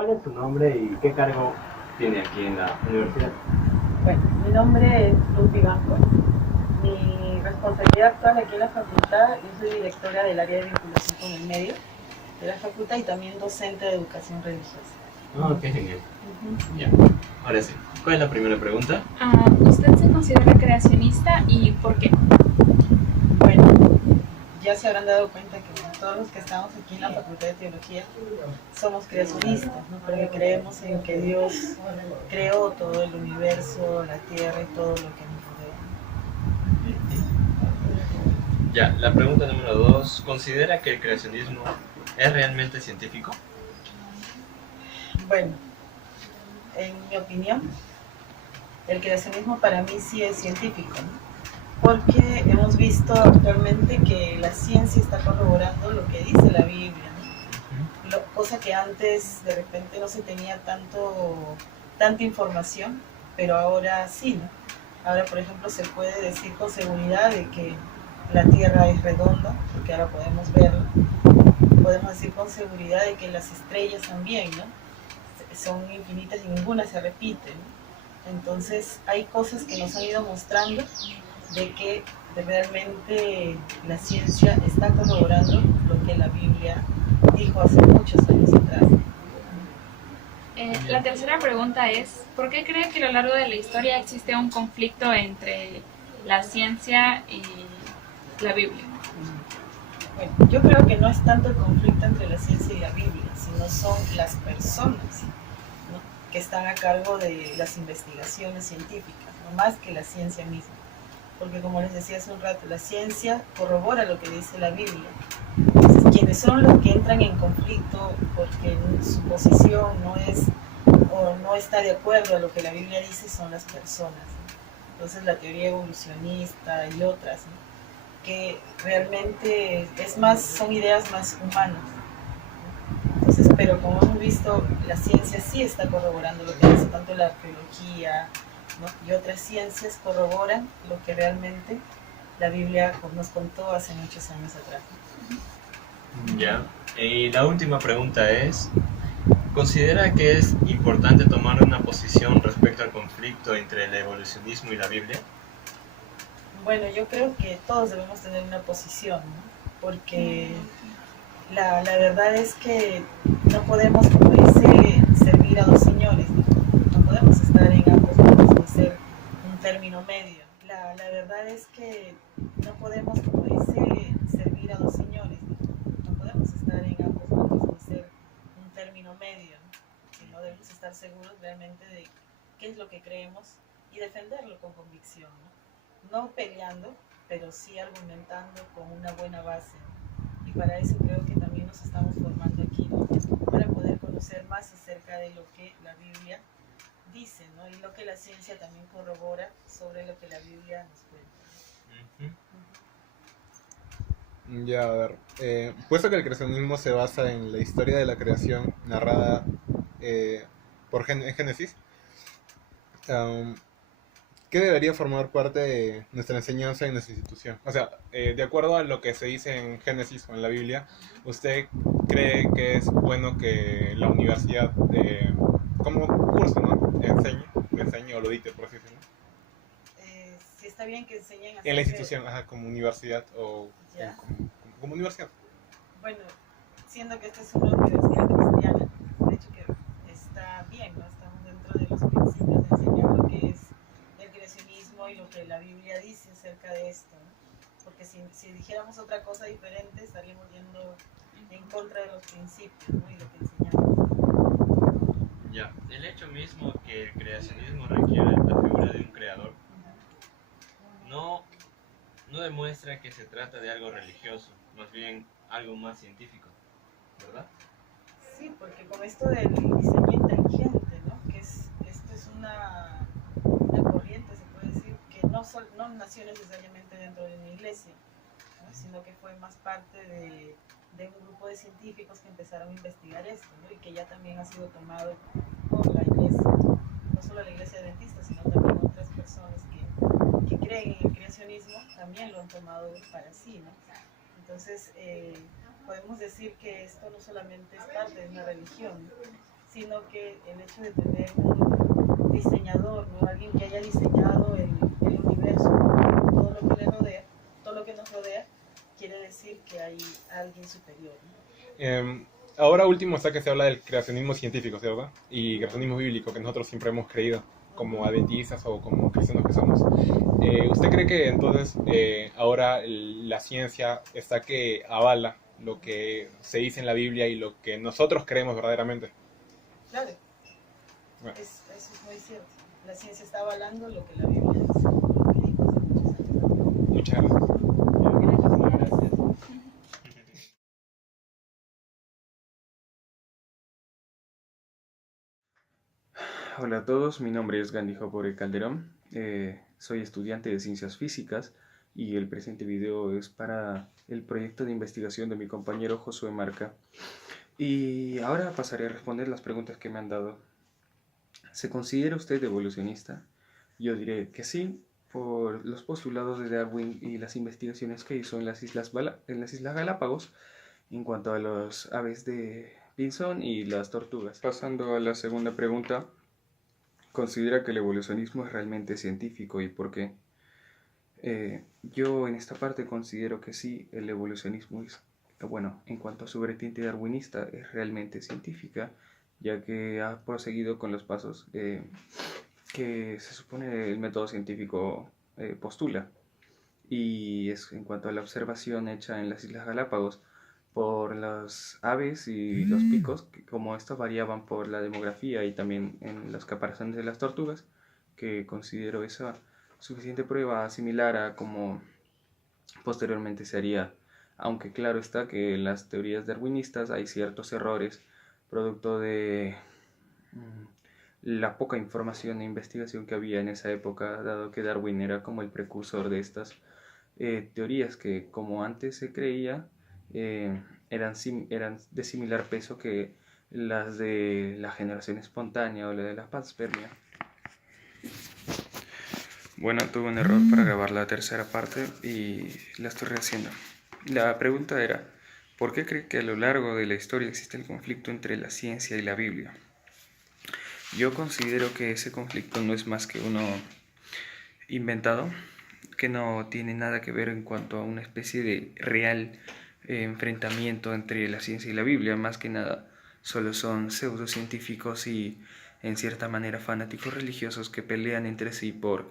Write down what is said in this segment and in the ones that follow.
¿Cuál es tu nombre y qué cargo tiene aquí en la universidad? Bueno, mi nombre es Luz Vivanco. Mi responsabilidad actual aquí en la facultad, yo soy directora del área de vinculación con el medio de la facultad y también docente de educación religiosa. Oh, qué genial. Ya, ahora sí. ¿Cuál es la primera pregunta? ¿Usted se considera creacionista y por qué? Bueno, ya se habrán dado cuenta que todos los que estamos aquí en la Facultad de Teología somos creacionistas, ¿no? Porque creemos en que Dios creó todo el universo, la tierra y todo lo que nos rodea. Ya, la pregunta número 2. ¿Considera que el creacionismo es realmente científico? Bueno, en mi opinión, el creacionismo para mí sí es científico, ¿no? Porque hemos visto actualmente que la ciencia está corroborando lo que dice la Biblia, ¿no? Cosa que antes de repente no se tenía tanta información, pero ahora sí, ¿no? Ahora, por ejemplo, se puede decir con seguridad de que la Tierra es redonda, porque ahora podemos verlo. Podemos decir con seguridad de que las estrellas también, ¿no? Son infinitas y ninguna se repite, ¿no? Entonces hay cosas que nos han ido mostrando de que realmente la ciencia está corroborando lo que la Biblia dijo hace muchos años atrás. La tercera pregunta es, ¿por qué cree que a lo largo de la historia existe un conflicto entre la ciencia y la Biblia? Bueno, yo creo que no es tanto el conflicto entre la ciencia y la Biblia, sino son las personas, ¿no? Que están a cargo de las investigaciones científicas, no más que la ciencia misma. Porque como les decía hace un rato, la ciencia corrobora lo que dice la Biblia. Entonces, quienes son los que entran en conflicto porque su posición no es o no está de acuerdo a lo que la Biblia dice son las personas, ¿no? Entonces la teoría evolucionista y otras, ¿no? Que realmente es más, son ideas más humanas. Entonces, pero como hemos visto, la ciencia sí está corroborando lo que dice, tanto la arqueología, ¿no? Y otras ciencias corroboran lo que realmente la Biblia nos contó hace muchos años atrás. Ya. Y la última pregunta es, ¿considera que es importante tomar una posición respecto al conflicto entre el evolucionismo y la Biblia? Bueno, yo creo que todos debemos tener una posición, ¿no? Porque la verdad es que no podemos, como dice, servir a dos señores, ¿no? No podemos estar en ambos mundos ni ser un término medio. La verdad es que no podemos, como dice, servir a dos señores, ¿no? No podemos estar en ambos mundos ni ser un término medio, ¿no? Sino debemos estar seguros realmente de qué es lo que creemos y defenderlo con convicción, ¿no? No peleando, pero sí argumentando con una buena base, ¿no? Y para eso creo que también nos estamos formando aquí, ¿no? Para poder conocer más acerca de lo que la Biblia dice, ¿no? Y lo que la ciencia también corrobora sobre lo que la Biblia nos cuenta. Ya, a ver. Puesto que el creacionismo se basa en la historia de la creación narrada en Génesis, um, ¿qué debería formar parte de nuestra enseñanza en nuestra institución? O sea, de acuerdo a lo que se dice en Génesis o en la Biblia, ¿usted cree que es bueno que la universidad, como curso, ¿no? enseñe o lo dicte, por así decirlo? Si está bien que enseñen En la acerca institución, ajá, como universidad o ya. como universidad. Bueno, siendo que esta es una universidad cristiana, de hecho que está bien, ¿no? Estamos dentro de los principios de enseñar lo que es el creacionismo y lo que la Biblia dice acerca de esto, ¿no? Porque si dijéramos otra cosa diferente, estaríamos yendo en contra de los principios, ¿no? Y lo que enseñamos. Ya. El hecho mismo que el creacionismo requiere la figura de un creador no, no demuestra que se trata de algo religioso, más bien algo más científico, ¿verdad? Sí, porque con esto del diseño inteligente, ¿no? Esto es una corriente, se puede decir, que no nació necesariamente dentro de una iglesia, ¿no? Sino que fue más parte de un grupo de científicos que empezaron a investigar esto, ¿no? Y que ya también ha sido tomado por la iglesia, no solo la iglesia adventista, sino también otras personas que creen en el creacionismo, también lo han tomado para sí, ¿no? Entonces, podemos decir que esto no solamente es parte de una religión, sino que el hecho de tener un diseñador, ¿no? Alguien que haya diseñado el universo, todo lo que le rodea, todo lo que nos rodea, quiere decir que hay alguien superior, ¿no? Ahora último está que se habla del creacionismo científico, ¿cierto? Y creacionismo bíblico, que nosotros siempre hemos creído, como adventistas o como cristianos que somos. ¿Usted cree que entonces ahora la ciencia está que avala lo que se dice en la Biblia y lo que nosotros creemos verdaderamente? Claro, Bueno, eso es muy cierto. La ciencia está avalando lo que la Biblia dice, lo que dijo hace muchos años atrás. muchas gracias. Gracias. Hola a todos, mi nombre es Gandhi Jopore Calderón, soy estudiante de Ciencias Físicas y el presente video es para el proyecto de investigación de mi compañero Josué Marca. Y ahora pasaré a responder las preguntas que me han dado. ¿Se considera usted evolucionista? Yo diré que sí, por los postulados de Darwin y las investigaciones que hizo en las Islas Galápagos en cuanto a los aves de Pinzón y las tortugas. Pasando a la segunda pregunta, ¿considera que el evolucionismo es realmente científico y por qué? Yo en esta parte considero que sí, el evolucionismo es, bueno, en cuanto a su vertiente darwinista, es realmente científica, ya que ha proseguido con los pasos que se supone el método científico postula. Y es en cuanto a la observación hecha en las Islas Galápagos por las aves y los picos, que como estos variaban por la demografía y también en los caparazones de las tortugas, que considero esa suficiente prueba similar a como posteriormente se haría, aunque claro está que en las teorías darwinistas hay ciertos errores producto de la poca información e investigación que había en esa época, dado que Darwin era como el precursor de estas teorías que, como antes se creía, eran de similar peso que las de la generación espontánea o la de la panspermia. Bueno, tuve un error para grabar la tercera parte y la estoy rehaciendo. La pregunta era, ¿por qué cree que a lo largo de la historia existe el conflicto entre la ciencia y la Biblia? Yo considero que ese conflicto no es más que uno inventado, que no tiene nada que ver en cuanto a una especie de real enfrentamiento entre la ciencia y la Biblia. Más que nada solo son pseudocientíficos y en cierta manera fanáticos religiosos que pelean entre sí por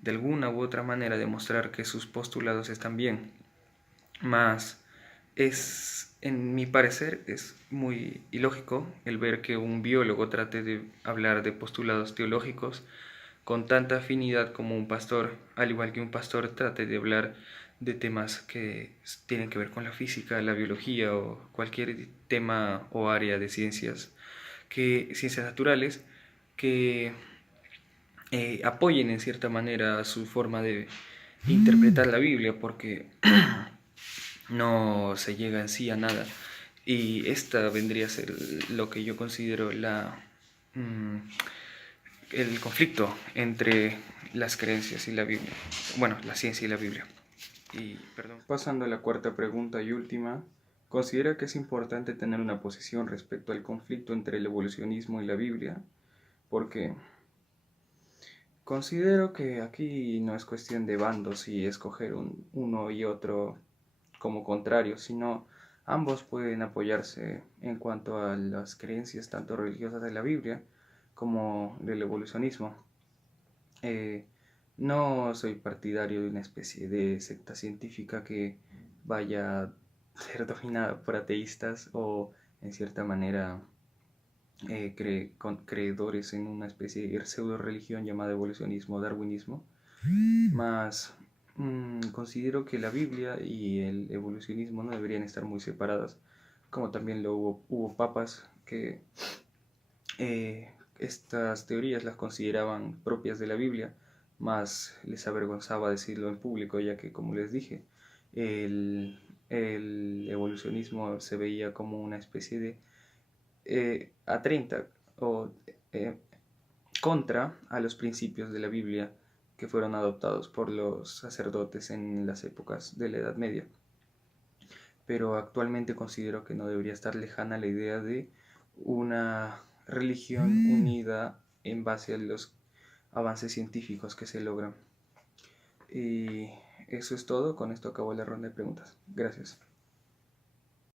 de alguna u otra manera demostrar que sus postulados están bien. Más es, en mi parecer, es muy ilógico el ver que un biólogo trate de hablar de postulados teológicos con tanta afinidad como un pastor, al igual que un pastor trate de hablar de temas que tienen que ver con la física, la biología o cualquier tema o área de ciencias naturales que apoyen en cierta manera su forma de interpretar la Biblia, porque no se llega en sí a nada. Y esta vendría a ser lo que yo considero el conflicto entre las creencias y la Biblia. Bueno, la ciencia y la Biblia. Pasando a la cuarta pregunta y última, ¿considera que es importante tener una posición respecto al conflicto entre el evolucionismo y la Biblia? Porque considero que aquí no es cuestión de bandos y escoger uno y otro como contrarios, sino ambos pueden apoyarse en cuanto a las creencias tanto religiosas de la Biblia como del evolucionismo. No soy partidario de una especie de secta científica que vaya a ser dominada por ateístas o en cierta manera creedores en una especie de pseudo religión llamada evolucionismo o darwinismo. Más considero que la Biblia y el evolucionismo no deberían estar muy separadas, como también hubo papas que estas teorías las consideraban propias de la Biblia, más les avergonzaba decirlo en público, ya que, como les dije, el evolucionismo se veía como una especie de A30 o contra a los principios de la Biblia que fueron adoptados por los sacerdotes en las épocas de la Edad Media. Pero actualmente considero que no debería estar lejana la idea de una religión unida en base a los avances científicos que se logran. Y eso es todo, con esto acabo la ronda de preguntas. Gracias.